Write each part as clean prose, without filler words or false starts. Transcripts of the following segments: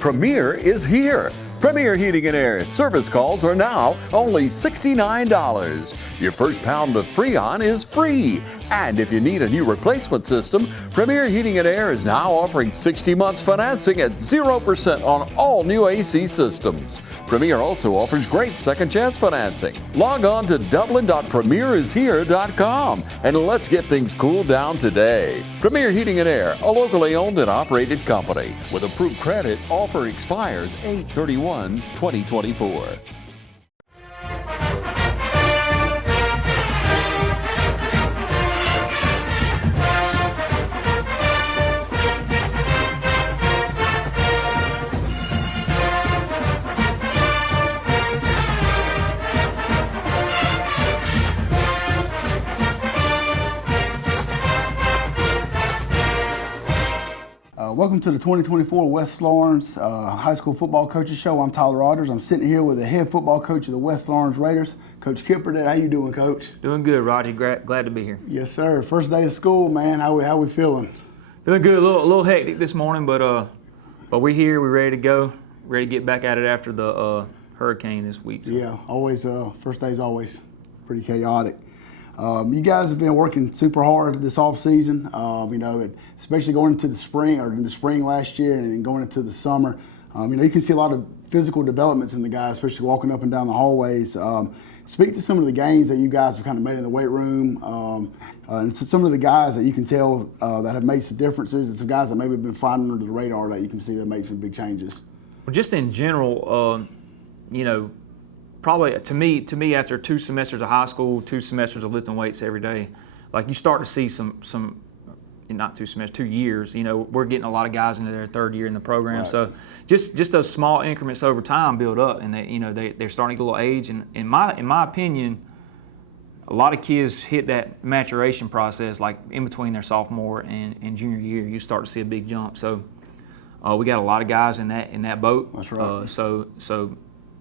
Premier is here. Premier Heating and Air service calls are now only $69. Your first pound of Freon is free. And if you need a new replacement system, Premier Heating and Air is now offering 60 months financing at 0% on all new AC systems. Premier also offers great second chance financing. Log on to dublin.premierishere.com and let's get things cooled down today. Premier Heating and Air, a locally owned and operated company with approved credit. Offer expires 8/31/2024. Welcome to the 2024 West Lawrence High School Football Coaches Show. I'm Tyler Rogers. I'm sitting here with the head football coach of the West Lawrence Raiders, Coach Kipper. How you doing, Coach? Doing good, Roger. Glad to be here. Yes, sir. First day of school, man. How we feeling? Doing good. A little hectic this morning, but we're here. We're ready to go. Ready to get back at it after the hurricane this week. So. Yeah, always. First day's always pretty chaotic. You guys have been working super hard this off season, especially going into the spring or in the spring last year and then going into the summer. You can see a lot of physical developments in the guys, especially walking up and down the hallways. Speak to some of the gains that you guys have kind of made in the weight room, and some of the guys that you can tell that have made some differences, and some guys that maybe have been flying under the radar that you can see that made some big changes. Well, just in general, probably to me after 2 semesters of high school, 2 semesters of lifting weights every day, like you start to see some not 2 semesters, 2 years. We're getting a lot of guys into their 3rd year in the program, right. So just those small increments over time build up, and they're starting to get a little age. And in my opinion, a lot of kids hit that maturation process like in between their sophomore and junior year. You start to see a big jump. So we got a lot of guys in that boat. That's right. So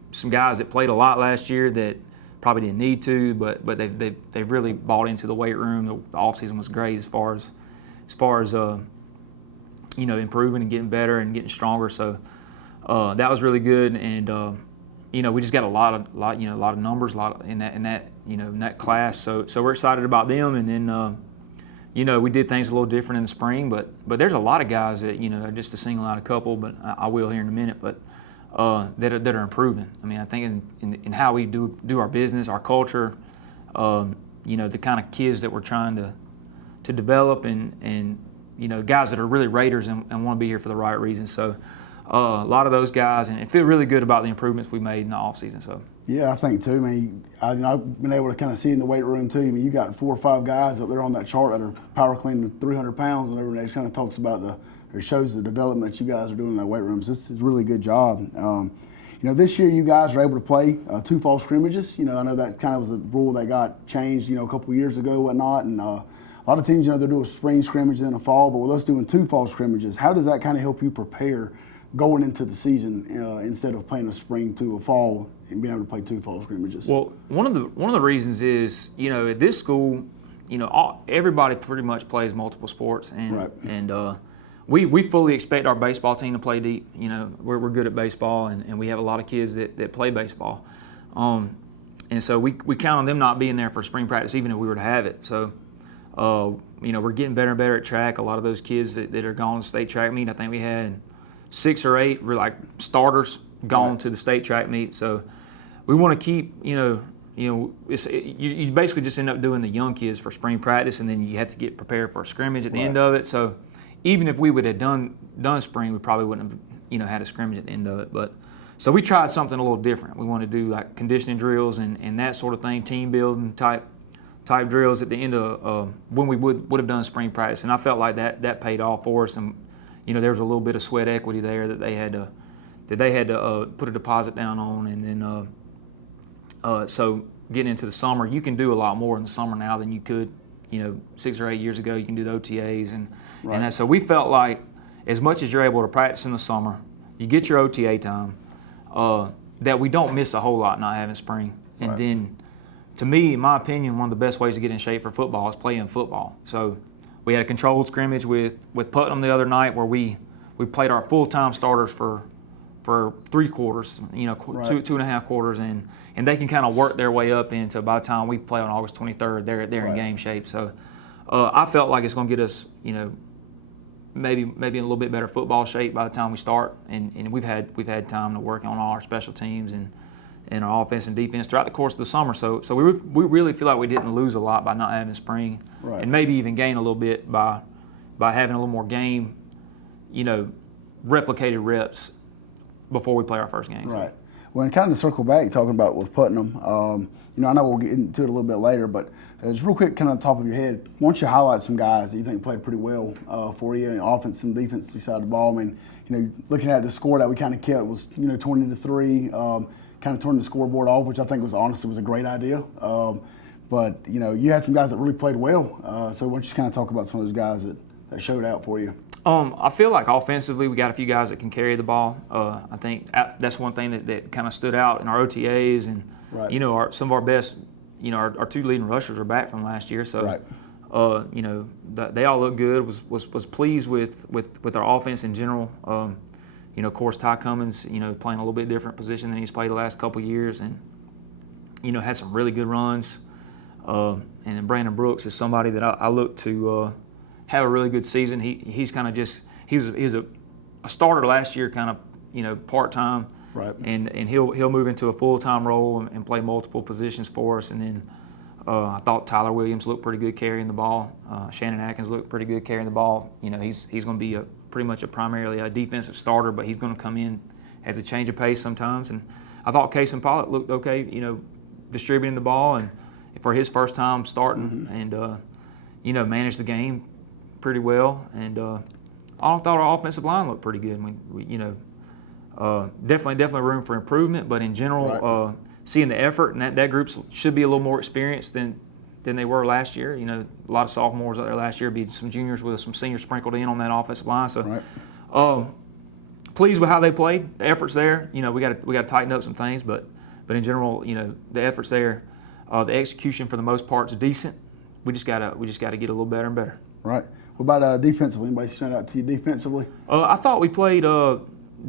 some guys that played a lot last year that probably didn't need to, but they've really bought into the weight room. The off season was great as far as improving and getting better and getting stronger. So that was really good, and we just got a lot of numbers, in that class. So we're excited about them, and then we did things a little different in the spring, but there's a lot of guys that just to single out a couple, but I will here in a minute, but. That are improving. I mean, I think in how we do our business, our culture, the kind of kids that we're trying to develop, and guys that are really Raiders and want to be here for the right reasons. So a lot of those guys, and feel really good about the improvements we made in the off season. So yeah, I think too. I mean, I've been able to kind of see in the weight room too. I mean, you got 4 or 5 guys up there on that chart that are power cleaning 300 pounds, and everyone kind of talks about or shows the development that you guys are doing in that weight room. So this is a really good job. This year you guys are able to play 2 fall scrimmages. I know that kind of was a rule that got changed, a couple years ago, whatnot. And a lot of teams, they're doing a spring scrimmage and a fall, but with us doing 2 fall scrimmages, how does that kind of help you prepare going into the season instead of playing a spring to a fall and being able to play 2 fall scrimmages? Well, one of the reasons is, at this school, everybody pretty much plays multiple sports, and right. And we fully expect our baseball team to play deep. We're good at baseball, and we have a lot of kids that play baseball. And so we count on them not being there for spring practice, even if we were to have it. So, we're getting better and better at track. A lot of those kids that are going to state track meet, I think we had 6 or 8 like starters gone right. to the state track meet. So we want to keep, you basically just end up doing the young kids for spring practice, and then you have to get prepared for a scrimmage at the right. end of it. So even if we would have done spring, we probably wouldn't have, had a scrimmage at the end of it. But so we tried something a little different. We wanted to do like conditioning drills and that sort of thing, team building type drills at the end of when we would have done spring practice. And I felt like that paid off for us. And there was a little bit of sweat equity there that they had to put a deposit down on. And then so getting into the summer, you can do a lot more in the summer now than you could 6 or 8 years ago. You can do the OTAs right. and so we felt like as much as you're able to practice in the summer, you get your OTA time, that we don't miss a whole lot not having spring. And right. then, to me, in my opinion, one of the best ways to get in shape for football is playing football. So we had a controlled scrimmage with Putnam the other night where we played our full-time starters for for 3 quarters, Right. two and a half quarters, and they can kind of work their way up into, by the time we play on August 23rd, they're in Right. game shape. So I felt like it's going to get us, maybe in a little bit better football shape by the time we start, and we've had time to work on all our special teams and our offense and defense throughout the course of the summer. So we really feel like we didn't lose a lot by not having spring, Right. and maybe even gain a little bit by having a little more game, replicated reps before we play our first game. Right. Well, and kind of to circle back, talking about with Putnam, I know we'll get into it a little bit later, but just real quick, kind of top of your head, why don't you highlight some guys that you think played pretty well for you, in offense and defense side of the ball? I mean, looking at the score that we kind of kept was, 20-3, kind of turning the scoreboard off, which I think was honestly a great idea. But you had some guys that really played well. So why don't you kind of talk about some of those guys that showed out for you? I feel like offensively we got a few guys that can carry the ball. I think that's one thing that kind of stood out in our OTAs, and Right. some of our best, our 2 leading rushers are back from last year. So, Right. they all look good. Was pleased with our offense in general. Of course, Ty Cummins, playing a little bit different position than he's played the last couple of years, and had some really good runs. And then Brandon Brooks is somebody that I look to have a really good season. He's kind of he was a starter last year, kind of part time, Right. and he'll move into a full time role and play multiple positions for us. And then I thought Tyler Williams looked pretty good carrying the ball. Shannon Atkins looked pretty good carrying the ball. He's going to be pretty much primarily a defensive starter, but he's going to come in as a change of pace sometimes. And I thought Kason Pollock looked okay, distributing the ball and for his first time starting, and managed the game pretty well. And I thought our offensive line looked pretty good. Definitely room for improvement, but in general, Right. Seeing the effort, and that group should be a little more experienced than they were last year. A lot of sophomores out there last year, be some juniors with some seniors sprinkled in on that offensive line. So, Right. Pleased with how they played. The effort's there. We got to tighten up some things, but in general, the effort's there. The execution for the most part is decent. We just gotta get a little better and better. Right. What about defensively? Anybody stand out to you defensively? I thought we played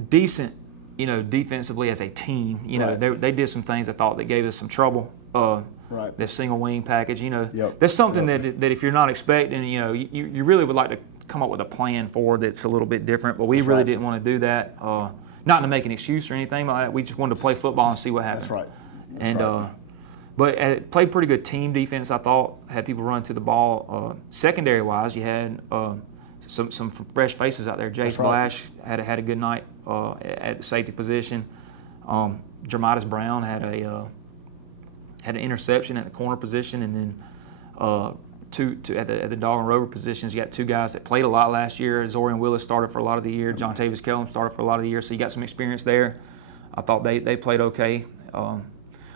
decent, defensively as a team. Right. They did some things I thought that gave us some trouble. Right. That single wing package, Yep. that's something Yep. that if you're not expecting, you really would like to come up with a plan for that's a little bit different. But we That's really right. didn't want to do that. Not to make an excuse or anything like that. We just wanted to play football and see what happened. That's right. But played pretty good team defense, I thought. Had people run to the ball. Secondary-wise, you had some fresh faces out there. Jace right. Blash had a good night at the safety position. Jermitis Brown had an interception at the corner position, and then two at the dog and rover positions. You got 2 guys that played a lot last year. Zorian Willis started for a lot of the year. John Tavis Kellum started for a lot of the year, so you got some experience there. I thought they played okay.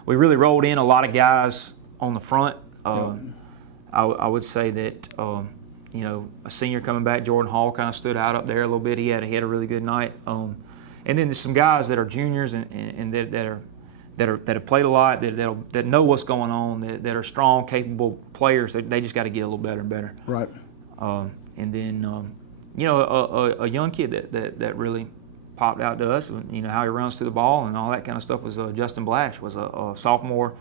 We really rolled in a lot of guys on the front. I would say that a senior coming back, Jordan Hall, kind of stood out up there a little bit. He had a really good night. And then there's some guys that are juniors and that have played a lot, that know what's going on, that are strong, capable players. They just got to get a little better and better. Right. And then a young kid that really popped out to us, how he runs to the ball and all that kind of stuff, was Justin Blash, was a sophomore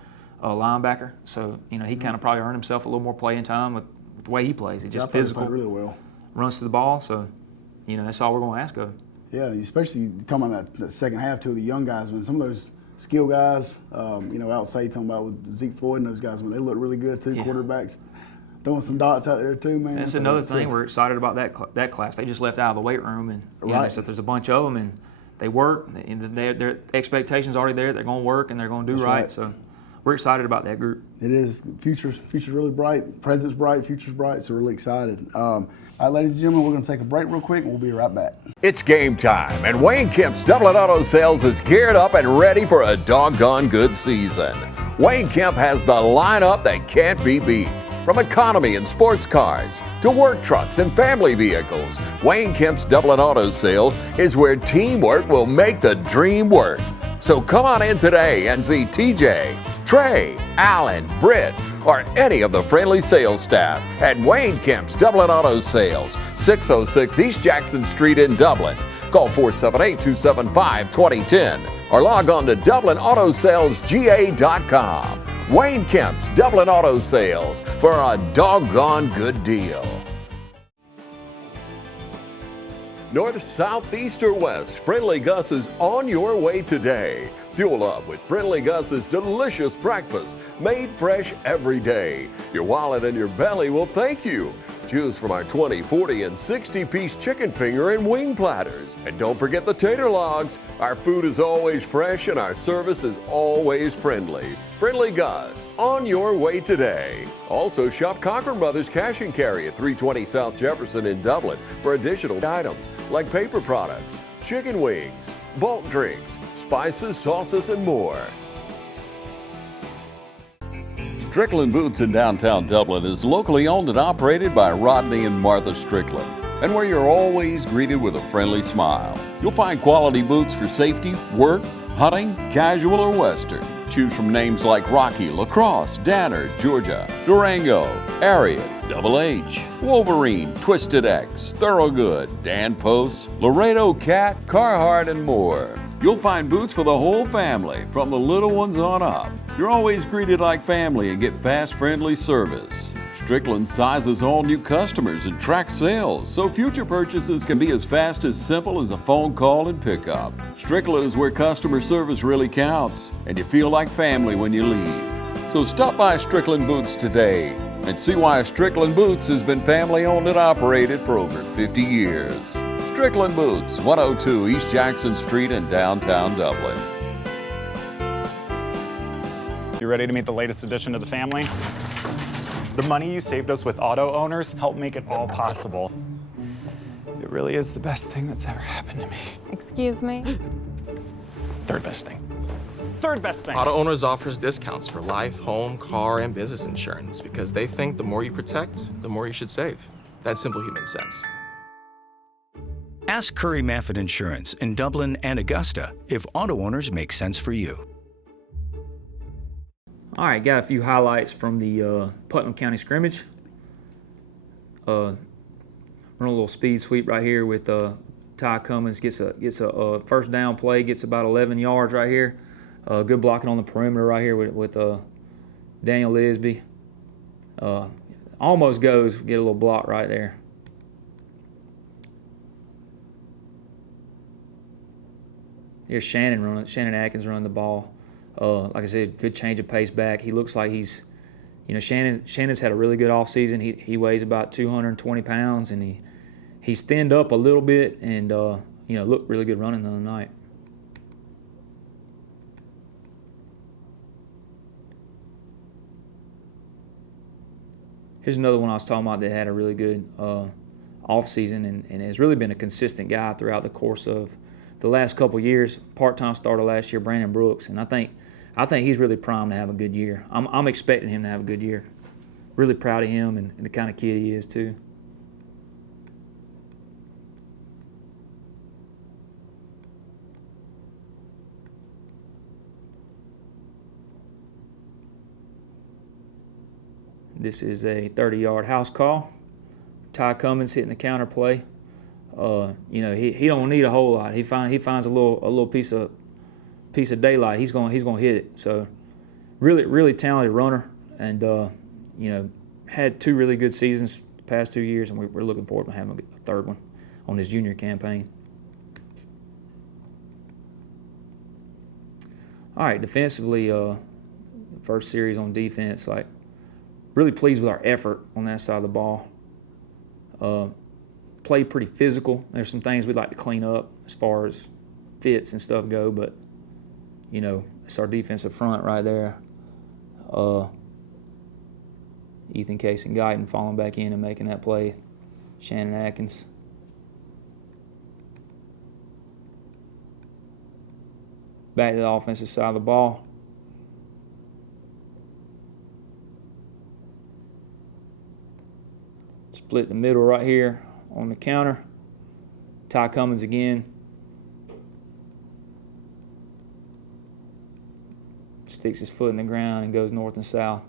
linebacker. So he kind of probably earned himself a little more playing time with the way he plays. He's just I thought he physical, played really well. runs to the ball. So that's all we're going to ask of him. Yeah, especially talking about that second half too, the young guys. When some of those skill guys, outside talking about with Zeke Floyd and those guys, when they look really good too, quarterbacks throwing some dots out there too, man. That's another thing. We're excited about that class. They just left out of the weight room, and Right. so there's a bunch of them, and they work. And their expectations already there. They're going to work and they're going to do That's right. right. So we're excited about that group. It is. Future's really bright. Present's bright. Future's bright. So we're really excited. All right, ladies and gentlemen, we're going to take a break real quick, and we'll be right back. It's game time, and Wayne Kemp's Dublin Auto Sales is geared up and ready for a doggone good season. Wayne Kemp has the lineup that can't be beat. From economy and sports cars to work trucks and family vehicles, Wayne Kemp's Dublin Auto Sales is where teamwork will make the dream work. So come on in today and see TJ, Trey, Alan, Britt, or any of the friendly sales staff at Wayne Kemp's Dublin Auto Sales, 606 East Jackson Street in Dublin. Call 478-275-2010 or log on to DublinAutoSalesGA.com. Wayne Kemp's Dublin Auto Sales for a doggone good deal. North, south, east, or west, Friendly Gus is on your way today. Fuel up with Friendly Gus's delicious breakfast, made fresh every day. Your wallet and your belly will thank you. Choose from our 20, 40, and 60-piece chicken finger and wing platters. And don't forget the tater logs. Our food is always fresh and our service is always friendly. Friendly Gus, on your way today. Also shop Cochran Brothers Cash and Carry at 320 South Jefferson in Dublin for additional items like paper products, chicken wings, bulk drinks, spices, sauces, and more. Strickland Boots in downtown Dublin is locally owned and operated by Rodney and Martha Strickland, and where you're always greeted with a friendly smile. You'll find quality boots for safety, work, hunting, casual, or western. Choose from names like Rocky, Lacrosse, Danner, Georgia, Durango, Ariat, Double H, Wolverine, Twisted X, Thorogood, Dan Post, Laredo Cat, Carhartt, and more. You'll find boots for the whole family, from the little ones on up. You're always greeted like family and get fast, friendly service. Strickland sizes all new customers and tracks sales, so future purchases can be as fast as simple as a phone call and pickup. Strickland is where customer service really counts, and you feel like family when you leave. So stop by Strickland Boots today and see why Strickland Boots has been family owned and operated for over 50 years. Strickland Boots, 102 East Jackson Street in downtown Dublin. You ready to meet the latest addition to the family? The money you saved us with auto owners helped make it all possible. It really is the best thing that's ever happened to me. Excuse me? Third best thing. Third best thing. Auto Owners offers discounts for life, home, car, and business insurance because they think the more you protect, the more you should save. That's simple human sense. Ask Curry Maffett Insurance in Dublin and Augusta if auto owners make sense for you. All right, got a few highlights from the Putnam County scrimmage. Run a little speed sweep right here with Ty Cummins. Gets a first down play, gets about 11 yards right here. Good blocking on the perimeter right here with Daniel Lisby. Almost goes, get a little block right there. Here's Shannon Atkins running the ball. Like I said, good change of pace back. He looks like he's, Shannon's had a really good offseason. He weighs about 220 pounds, and he's thinned up a little bit and, looked really good running the other night. Here's another one I was talking about that had a really good offseason and has really been a consistent guy throughout the course of the last couple years. Part-time starter last year, Brandon Brooks, and I think he's really primed to have a good year. I'm expecting him to have a good year. Really proud of him and the kind of kid he is too. This is a 30-yard house call. Ty Cummins hitting the counter play. He don't need a whole lot. He finds a little piece of daylight. He's gonna hit it. So really talented runner, and had two really good seasons the past 2 years, and we're looking forward to having a third one on his junior campaign. All right, defensively, first series on defense, really pleased with our effort on that side of the ball. Played pretty physical. There's some things we'd like to clean up as far as fits and stuff go, but it's our defensive front right there. Ethan Case and Guyton falling back in and making that play. Shannon Atkins. Back to the offensive side of the ball. Split the middle right here on the counter. Ty Cummins again. Sticks his foot in the ground and goes north and south.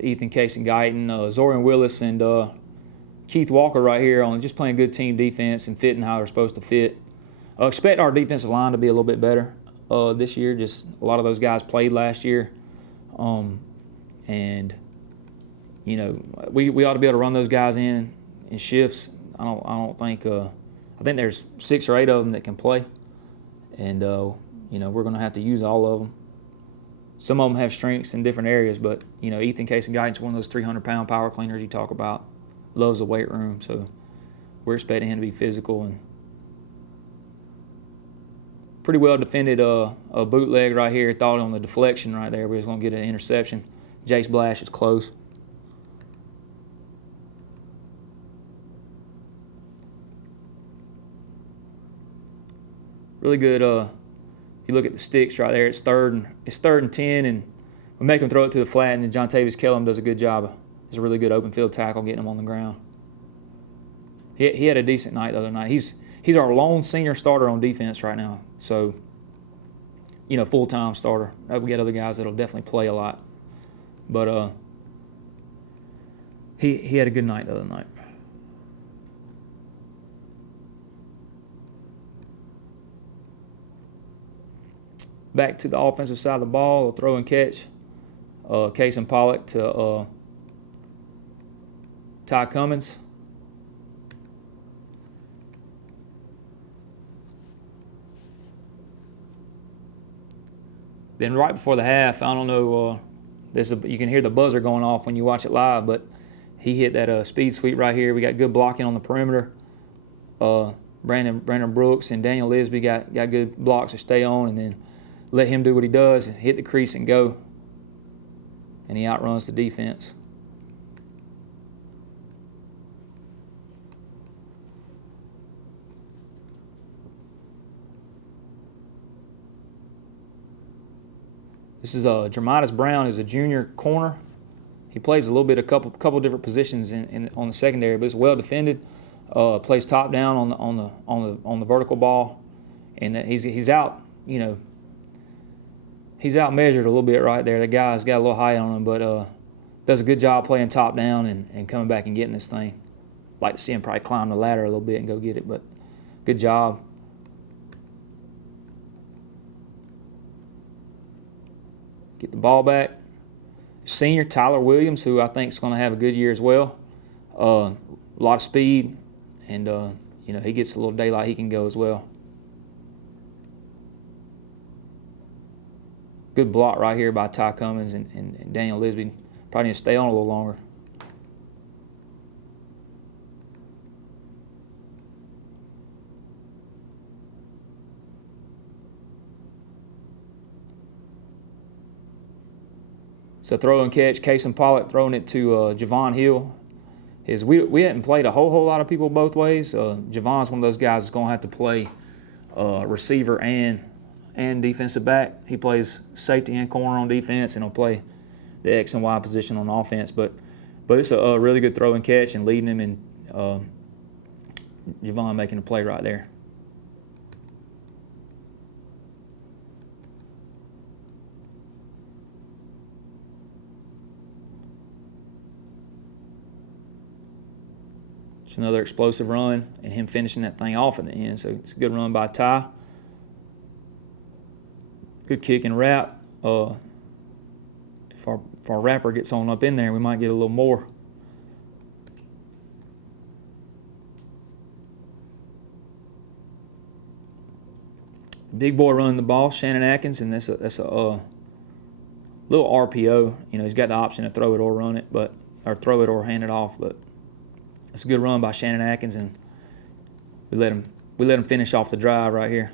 to Ethan, Case, and Guyton. Zorian Willis and Keith Walker right here on just playing good team defense and fitting how they're supposed to fit. Expect our defensive line to be a little bit better this year. Just a lot of those guys played last year. And, you know, we ought to be able to run those guys in shifts. I don't think I think there's 6 or 8 of them that can play. And, you know, we're going to have to use all of them. Some of them have strengths in different areas, but, you know, Ethan, Case, and Guyton's one of those 300-pound power cleaners you talk about. Loves the weight room, so we're expecting him to be physical and pretty well defended a bootleg right here. Thought on the deflection right there, we was going to get an interception. Jace Blash is close. Really good. You look at the sticks right there. It's third and 10, and we make him throw it to the flat, and then John Tavis Kellum does a good job. He's a really good open field tackle, getting him on the ground. He had a decent night the other night. He's our lone senior starter on defense right now. So, you know, full-time starter. We got other guys that'll definitely play a lot, but he had a good night the other night. Back to the offensive side of the ball, a throw and catch. Case and Pollock to Ty Cummins. Then right before the half, I don't know, you can hear the buzzer going off when you watch it live, but he hit that speed sweep right here. We got good blocking on the perimeter. Brandon Brooks and Daniel Lisby got good blocks to stay on, and then let him do what he does, hit the crease and go. And he outruns the defense. This is Jermidas Brown, who's a junior corner. He plays a little bit, a couple different positions on the secondary, but it's well defended. Plays top down on the vertical ball, and he's out. You know, he's out measured a little bit right there. The guy's got a little height on him, but does a good job playing top down and coming back and getting this thing. Like to see him probably climb the ladder a little bit and go get it, but good job. Get the ball back. Senior Tyler Williams, who I think is going to have a good year as well. A lot of speed, and you know, he gets a little daylight, he can go as well. Good block right here by Ty Cummins and Daniel Lisby. Probably need to stay on a little longer. So throw and catch, Case and Pollock throwing it to Javon Hill. We hadn't played a whole lot of people both ways. Javon's one of those guys that's going to have to play receiver and defensive back. He plays safety and corner on defense, and he'll play the X and Y position on offense. But it's a really good throw and catch and leading him, and Javon making a play right there. It's another explosive run, and him finishing that thing off at the end. So it's a good run by Ty. Good kick and wrap. If our wrapper gets on up in there, we might get a little more. Big boy running the ball, Shannon Atkins, and that's a little RPO. You know, he's got the option to throw it or run it, or throw it or hand it off, but it's a good run by Shannon Atkins, and we let him finish off the drive right here.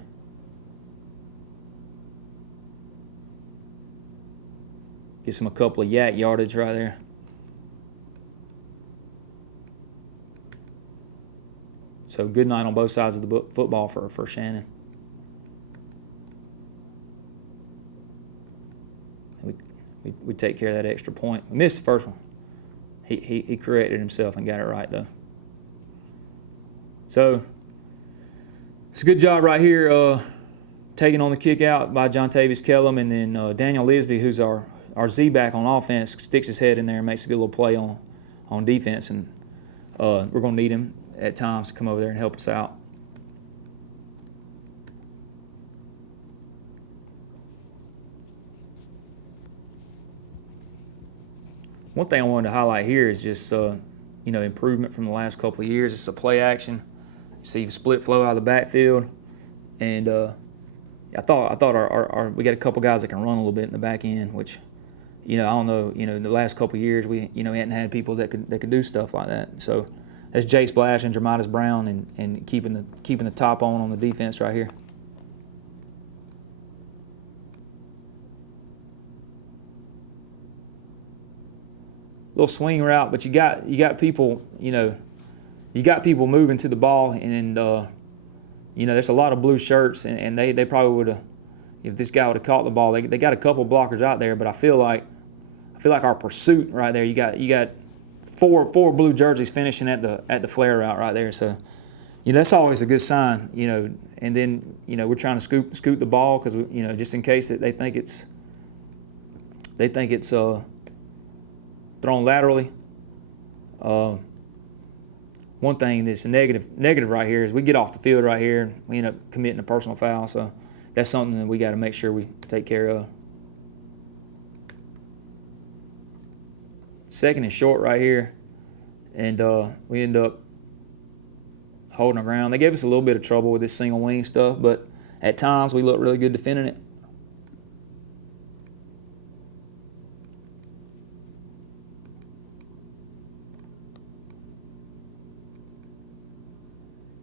Gets him a couple of yak yardage right there. So good night on both sides of the football for Shannon. We take care of that extra point. We missed the first one. He corrected himself and got it right, though. So it's a good job right here taking on the kick out by John Tavis Kellum, and then Daniel Lisby, who's our our Z-back on offense sticks his head in there and makes a good little play on defense, and we're going to need him at times to come over there and help us out. One thing I wanted to highlight here is just improvement from the last couple of years. It's a play action. You see split flow out of the backfield, and I thought our we got a couple guys that can run a little bit in the back end, which I don't know. In the last couple of years we hadn't had people that could do stuff like that. So that's Jay Splash and Jermidas Brown and keeping the top on the defense right here. Little swing route, but you got people, you got people moving to the ball, and there's a lot of blue shirts, and they probably would have, if this guy would have caught the ball, they got a couple blockers out there, but I feel like our pursuit right there, you got four blue jerseys finishing at the flare route right there, so that's always a good sign, and then we're trying to scoot the ball because just in case that they think it's thrown laterally. One thing that's a negative right here is we get off the field right here, and we end up committing a personal foul. So that's something that we got to make sure we take care of. Second and short right here, and we end up holding our ground. They gave us a little bit of trouble with this single wing stuff, but at times we look really good defending it.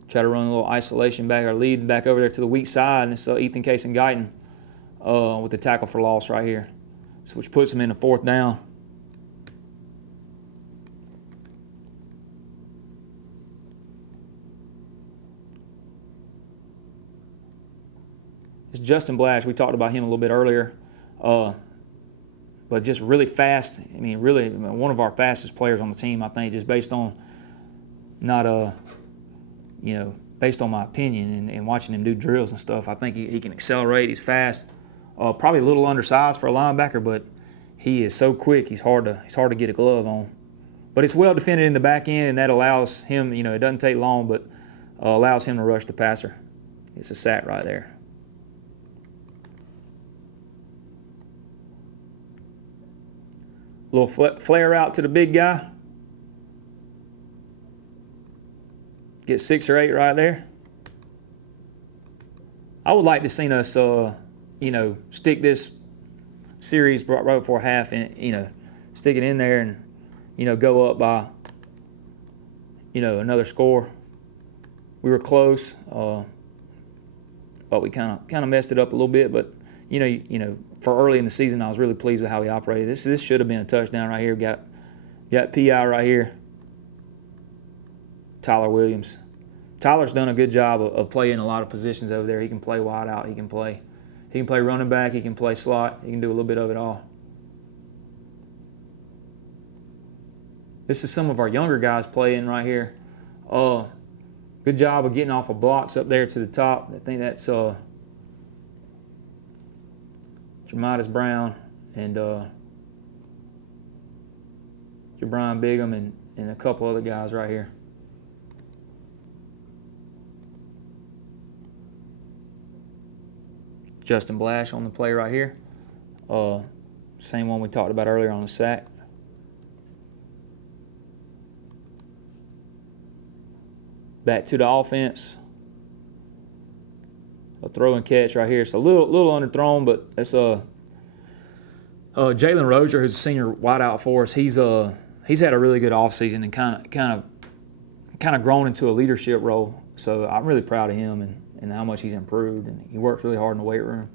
Try to run a little isolation back, or lead back over there to the weak side, and it's Ethan Case and Guyton with the tackle for loss right here, so which puts them in the 4th down. It's Justin Blash. We talked about him a little bit earlier, but just really fast. I mean, really one of our fastest players on the team, I think, just based on based on my opinion and watching him do drills and stuff. I think he can accelerate. He's fast. Probably a little undersized for a linebacker, but he is so quick. He's hard to get a glove on. But it's well defended in the back end, and that allows him. It doesn't take long, but allows him to rush the passer. It's a sack right there. Little flare out to the big guy. Get 6 or 8 right there. I would like to see us, stick this series right before half, and stick it in there, and go up by, another score. We were close, but we kind of messed it up a little bit. But for early in the season, I was really pleased with how we operated. This should have been a touchdown right here. Got PI right here. Tyler Williams. Tyler's done a good job of playing a lot of positions over there. He can play wide out. He can play running back. He can play slot. He can do a little bit of it all. This is some of our younger guys playing right here. Good job of getting off of blocks up there to the top. I think that's Jermidas Brown and Brian Bigham and a couple other guys right here. Justin Blash on the play right here. Same one we talked about earlier on the sack. Back to the offense. A throw and catch right here. It's a little underthrown, but it's Jalen Rozier, who's a senior wideout for us. He's had a really good offseason and kind of grown into a leadership role. So I'm really proud of him and how much he's improved, and he works really hard in the weight room.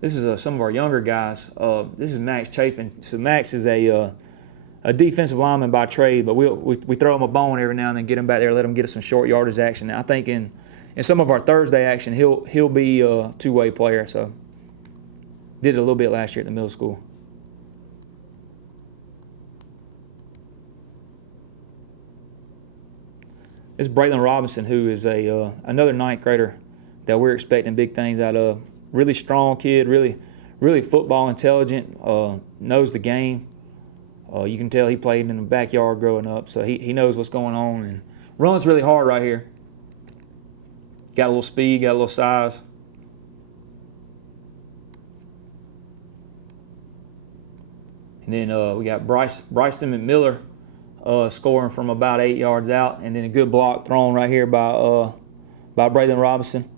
This is some of our younger guys. This is Max Chafin. So Max is a defensive lineman by trade, but we throw him a bone every now and then, get him back there, let him get us some short yardage action. I think in some of our Thursday action, he'll be a two-way player. So did it a little bit last year at the middle school. This is Braylon Robinson, who is another ninth grader that we're expecting big things out of. Really strong kid, really football intelligent, knows the game. You can tell he played in the backyard growing up, so he knows what's going on and runs really hard right here. Got a little speed, got a little size. And then we got Bryson McMiller scoring from about 8 yards out, and then a good block thrown right here by Braylon Robinson.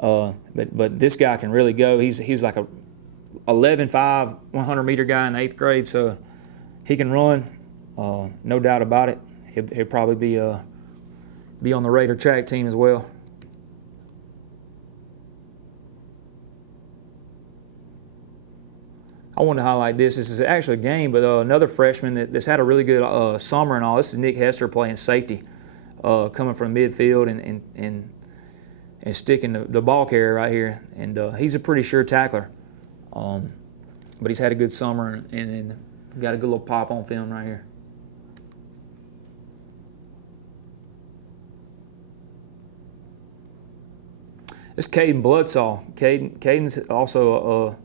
But this guy can really go. He's like a 11.5, 100-meter guy in the 8th grade, so he can run, no doubt about it. He'll probably be on the Raider track team as well. I wanted to highlight this. This is actually a game, but another freshman that's had a really good summer and all. This is Nick Hester playing safety, coming from midfield and sticking the ball carrier right here. And he's a pretty sure tackler, but he's had a good summer and got a good little pop on film right here. This is Caden Bloodsaw. Caden's also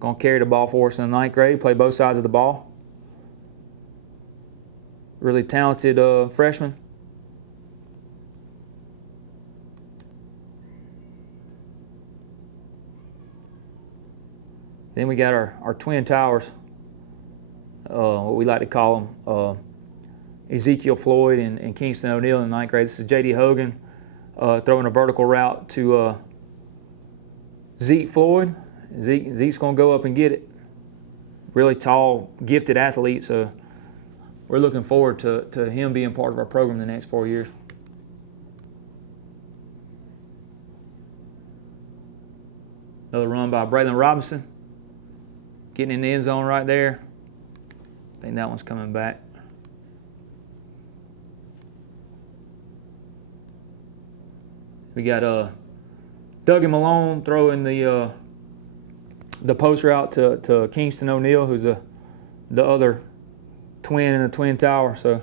going to carry the ball for us in the 9th grade, play both sides of the ball. Really talented freshman. Then we got our twin towers, what we like to call them, Ezekiel Floyd and Kingston O'Neill in the 9th grade. This is J.D. Hogan throwing a vertical route to Zeke Floyd. Zeke's going to go up and get it. Really tall, gifted athlete, so we're looking forward to him being part of our program the next 4 years. Another run by Braylon Robinson. Getting in the end zone right there. I think that one's coming back. We got Dougie Malone throwing the post route to Kingston O'Neill, who's the other twin in the twin tower. So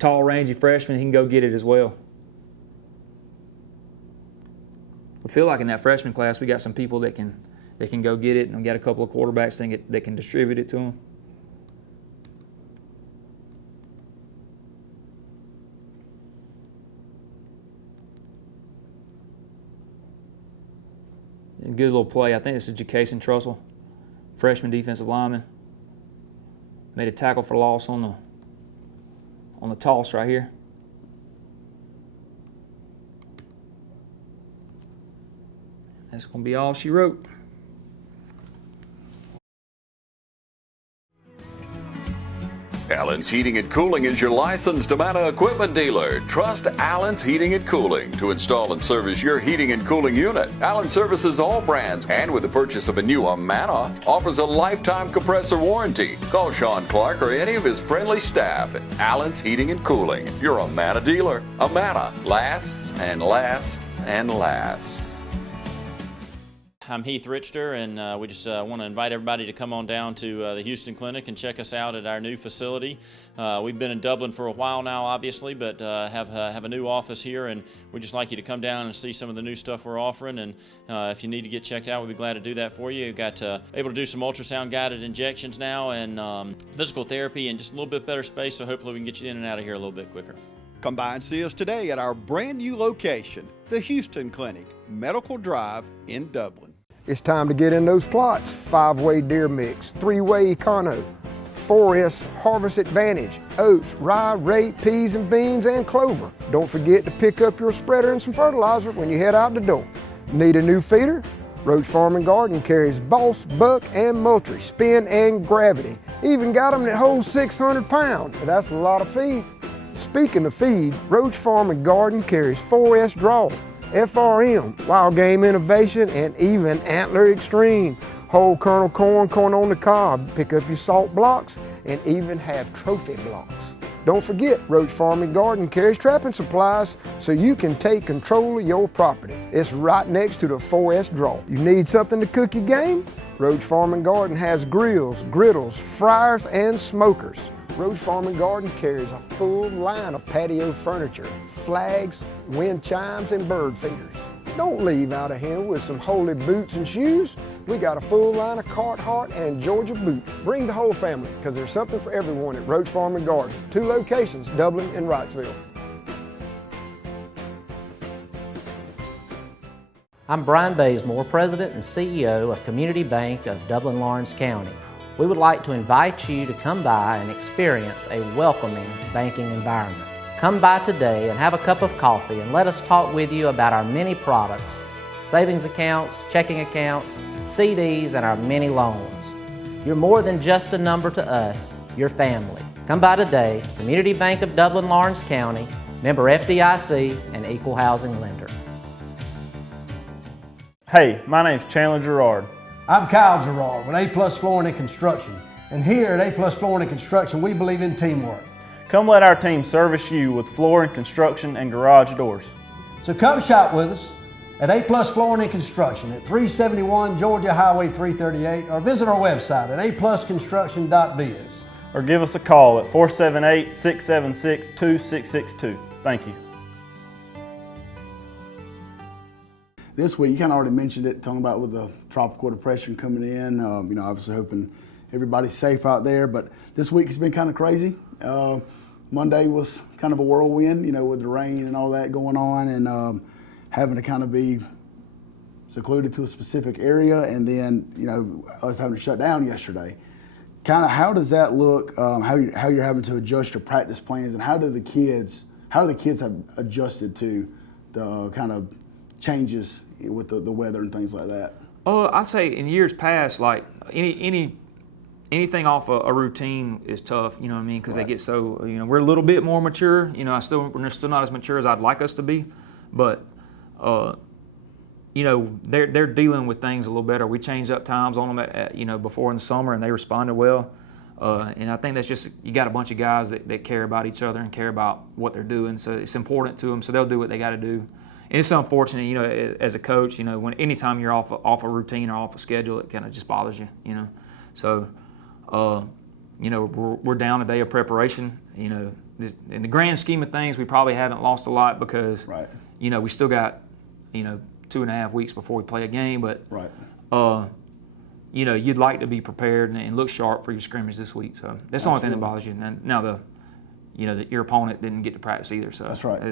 tall, rangy freshman, he can go get it as well. We feel like in that freshman class we got some people that can go get it, and we got a couple of quarterbacks that can distribute it to them. And good little play. I think this is Jacason Trussell, freshman defensive lineman. Made a tackle for loss on the toss right here. That's going to be all she wrote. Allen's Heating and Cooling is your licensed Amana equipment dealer. Trust Allen's Heating and Cooling to install and service your heating and cooling unit. Allen services all brands, and with the purchase of a new Amana, offers a lifetime compressor warranty. Call Sean Clark or any of his friendly staff at Allen's Heating and Cooling, your Amana dealer. Amana lasts and lasts and lasts. I'm Heath Richter, and we just want to invite everybody to come on down to the Houston Clinic and check us out at our new facility. We've been in Dublin for a while now, obviously, but have a new office here, and we'd just like you to come down and see some of the new stuff we're offering. And if you need to get checked out, we'd be glad to do that for you. We've got able to do some ultrasound-guided injections now and physical therapy and just a little bit better space, so hopefully we can get you in and out of here a little bit quicker. Come by and see us today at our brand new location, the Houston Clinic, Medical Drive in Dublin. It's time to get in those plots. 5-way deer mix, 3-way econo, 4S Harvest Advantage, oats, rye, rape, peas and beans, and clover. Don't forget to pick up your spreader and some fertilizer when you head out the door. Need a new feeder? Roach Farm and Garden carries Boss, Buck, and Moultrie, Spin, and Gravity. Even got them that hold 600 pounds. That's a lot of feed. Speaking of feed, Roach Farm and Garden carries 4S Draw, FRM, Wild Game Innovation, and even Antler Extreme. Whole kernel corn, corn on the cob, pick up your salt blocks, and even have trophy blocks. Don't forget, Roach Farm and Garden carries trapping supplies so you can take control of your property. It's right next to the 4S Draw. You need something to cook your game? Roach Farm and Garden has grills, griddles, fryers, and smokers. Roach Farm and Garden carries a full line of patio furniture, flags, wind chimes, and bird feeders. Don't leave out of here with some holy boots and shoes. We got a full line of Carhartt and Georgia boots. Bring the whole family, because there's something for everyone at Roach Farm and Garden. 2 locations, Dublin and Wrightsville. I'm Brian Bazemore, President and CEO of Community Bank of Dublin-Lawrence County. We would like to invite you to come by and experience a welcoming banking environment. Come by today and have a cup of coffee and let us talk with you about our many products, savings accounts, checking accounts, CDs, and our many loans. You're more than just a number to us, you're family. Come by today, Community Bank of Dublin-Lawrence County, member FDIC, and equal housing lender. Hey, my name's Chandler Gerard. I'm Kyle Gerard with A+ Flooring and Construction. And here at A+ Flooring and Construction, we believe in teamwork. Come let our team service you with flooring, construction, and garage doors. So come shop with us at A+ Flooring and Construction at 371 Georgia Highway 338 or visit our website at aplusconstruction.biz. Or give us a call at 478-676-2662. Thank you. This week, you kind of already mentioned it, talking about with the tropical depression coming in. Obviously hoping everybody's safe out there. But this week has been kind of crazy. Monday was kind of a whirlwind, with the rain and all that going on, and having to kind of be secluded to a specific area, and then us having to shut down yesterday. Kind of how does that look? How you're having to adjust your practice plans, and how do the kids have adjusted to the kind of changes with the weather and things like that? I'd say in years past, like anything off a routine is tough. You know what I mean? Because They get so we're a little bit more mature. We're still not as mature as I'd like us to be, but they're dealing with things a little better. We changed up times on them before in the summer, and they responded well. And I think that's just, you got a bunch of guys that care about each other and care about what they're doing, so it's important to them. So they'll do what they got to do. And it's unfortunate, as a coach, when anytime you're off a routine or off a schedule, it kind of just bothers you, So, we're down a day of preparation. In the grand scheme of things, we probably haven't lost a lot because, we still got, 2.5 weeks before we play a game. But, you'd like to be prepared and look sharp for your scrimmage this week. So that's the only thing that bothers you. Now your opponent didn't get to practice either. So that's right.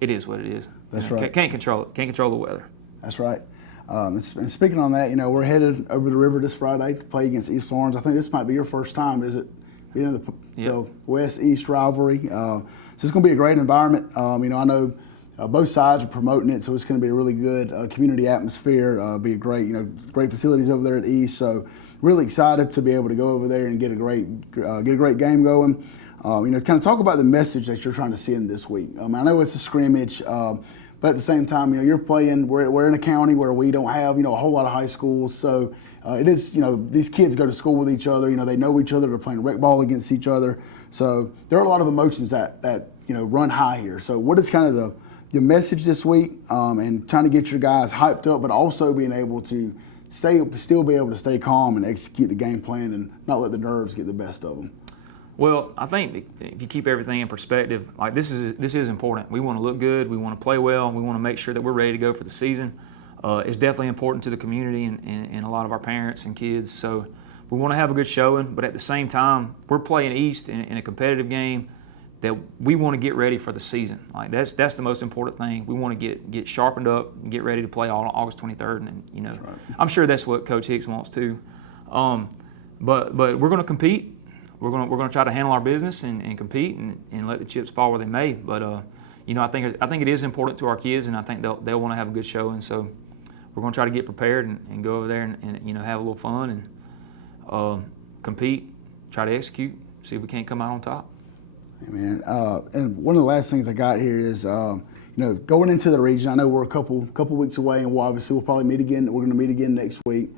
It is what it is. That's right. Can't control it. Can't control the weather. That's right. And speaking on that, we're headed over the river this Friday to play against East Lawrence. I think this might be your first time, is it? Being in the West-East rivalry. So it's going to be a great environment. I know both sides are promoting it, so it's going to be a really good community atmosphere. Be a great, great facilities over there at East. So really excited to be able to go over there and get a great game going. Kind of talk about the message that you're trying to send this week. I know it's a scrimmage, but at the same time, you're playing. We're in a county where we don't have, a whole lot of high schools. So it is, these kids go to school with each other. They know each other. They're playing rec ball against each other. So there are a lot of emotions that run high here. So what is kind of the message this week, and trying to get your guys hyped up, but also being able to still be able to stay calm and execute the game plan and not let the nerves get the best of them. Well, I think if you keep everything in perspective, like this is important. We want to look good. We want to play well. We want to make sure that we're ready to go for the season. It's definitely important to the community and a lot of our parents and kids. So we want to have a good showing, but at the same time, we're playing East in a competitive game that we want to get ready for the season. Like that's the most important thing. We want to get sharpened up and get ready to play on August 23rd. And right. I'm sure that's what Coach Hicks wants too. But we're going to compete. We're going to try to handle our business and compete and let the chips fall where they may. But I think it is important to our kids, and I think they'll want to have a good showing. So we're going to try to get prepared and go over there and have a little fun and compete, try to execute, see if we can't come out on top. Hey man, and one of the last things I got here is going into the region. I know we're a couple weeks away, and we'll probably meet again. We're going to meet again next week.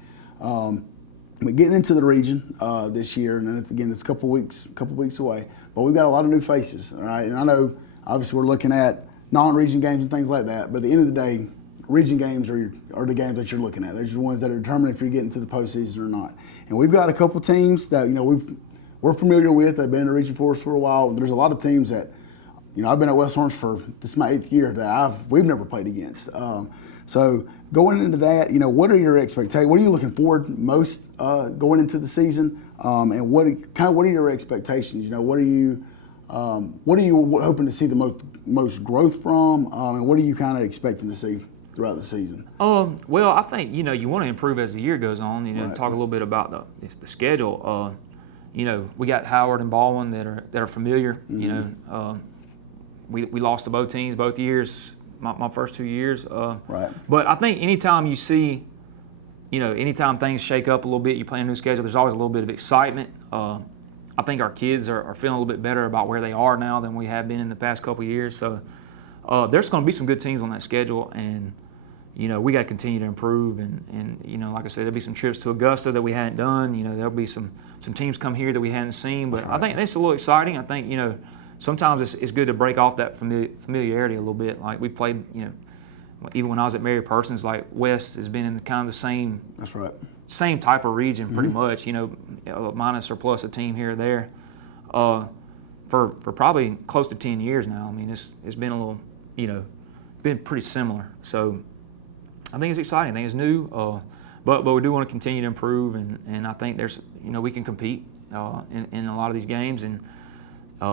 But getting into the region this year, and then it's a couple weeks away. But we've got a lot of new faces, all right? And I know obviously we're looking at non-region games and things like that. But at the end of the day, region games are the games that you're looking at. Those are the ones that are determined if you're getting to the postseason or not. And we've got a couple teams that we're familiar with. They've been in the region for us for a while. And there's a lot of teams that, I've been at West Orange for, this is my 8th year, that we've never played against. So going into that, what are your expectations? What are you looking forward most going into the season? And what are your expectations? What are you hoping to see the most growth from? And what are you kind of expecting to see throughout the season? Well, I think you want to improve as the year goes on. Right. Talk a little bit about the schedule. We got Howard and Baldwin that are familiar. Mm-hmm. We lost to both teams both years. My first 2 years. Right. But I think anytime you see, anytime things shake up a little bit, you play a new schedule, there's always a little bit of excitement. I think our kids are feeling a little bit better about where they are now than we have been in the past couple of years. So there's going to be some good teams on that schedule, and we got to continue to improve. And like I said, there'll be some trips to Augusta that we hadn't done. There'll be some teams come here that we hadn't seen. But I think it's a little exciting. I think sometimes it's good to break off that familiarity a little bit. Like we played, even when I was at Mary Persons, like West has been in kind of the same. That's right. Same type of region, pretty much. Minus or plus a team here or there, for probably close to 10 years now. I mean, it's been a little, been pretty similar. So I think it's exciting. I think it's new, but we do want to continue to improve, and I think there's, we can compete in a lot of these games, and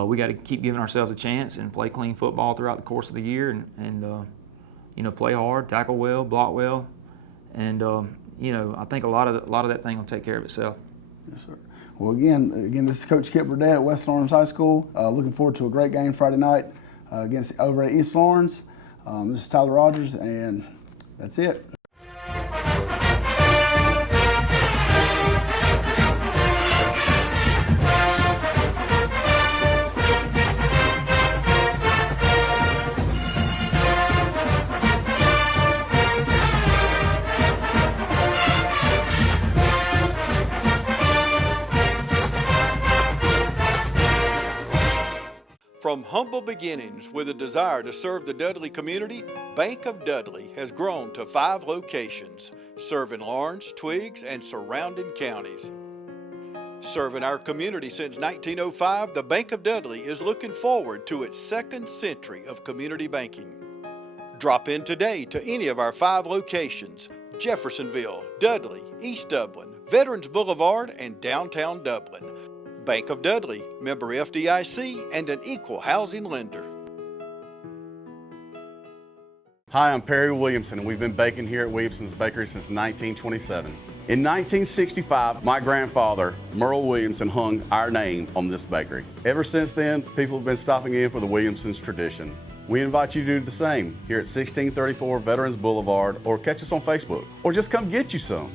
we got to keep giving ourselves a chance and play clean football throughout the course of the year, and play hard, tackle well, block well, and I think a lot of that thing will take care of itself. Yes, sir. Well, again, this is Coach Kip Burdett at West Orange High School. Looking forward to a great game Friday night over at East Lawrence. This is Tyler Rogers, and that's it. From humble beginnings with a desire to serve the Dudley community, Bank of Dudley has grown to 5 locations, serving Lawrence, Twiggs, and surrounding counties. Serving our community since 1905, the Bank of Dudley is looking forward to its 2nd century of community banking. Drop in today to any of our 5 locations: Jeffersonville, Dudley, East Dublin, Veterans Boulevard, and downtown Dublin. Bank of Dudley, member FDIC, and an equal housing lender. Hi, I'm Perry Williamson, and we've been baking here at Williamson's Bakery since 1927. In 1965, my grandfather, Merle Williamson, hung our name on this bakery. Ever since then, people have been stopping in for the Williamson's tradition. We invite you to do the same here at 1634 Veterans Boulevard, or catch us on Facebook, or just come get you some.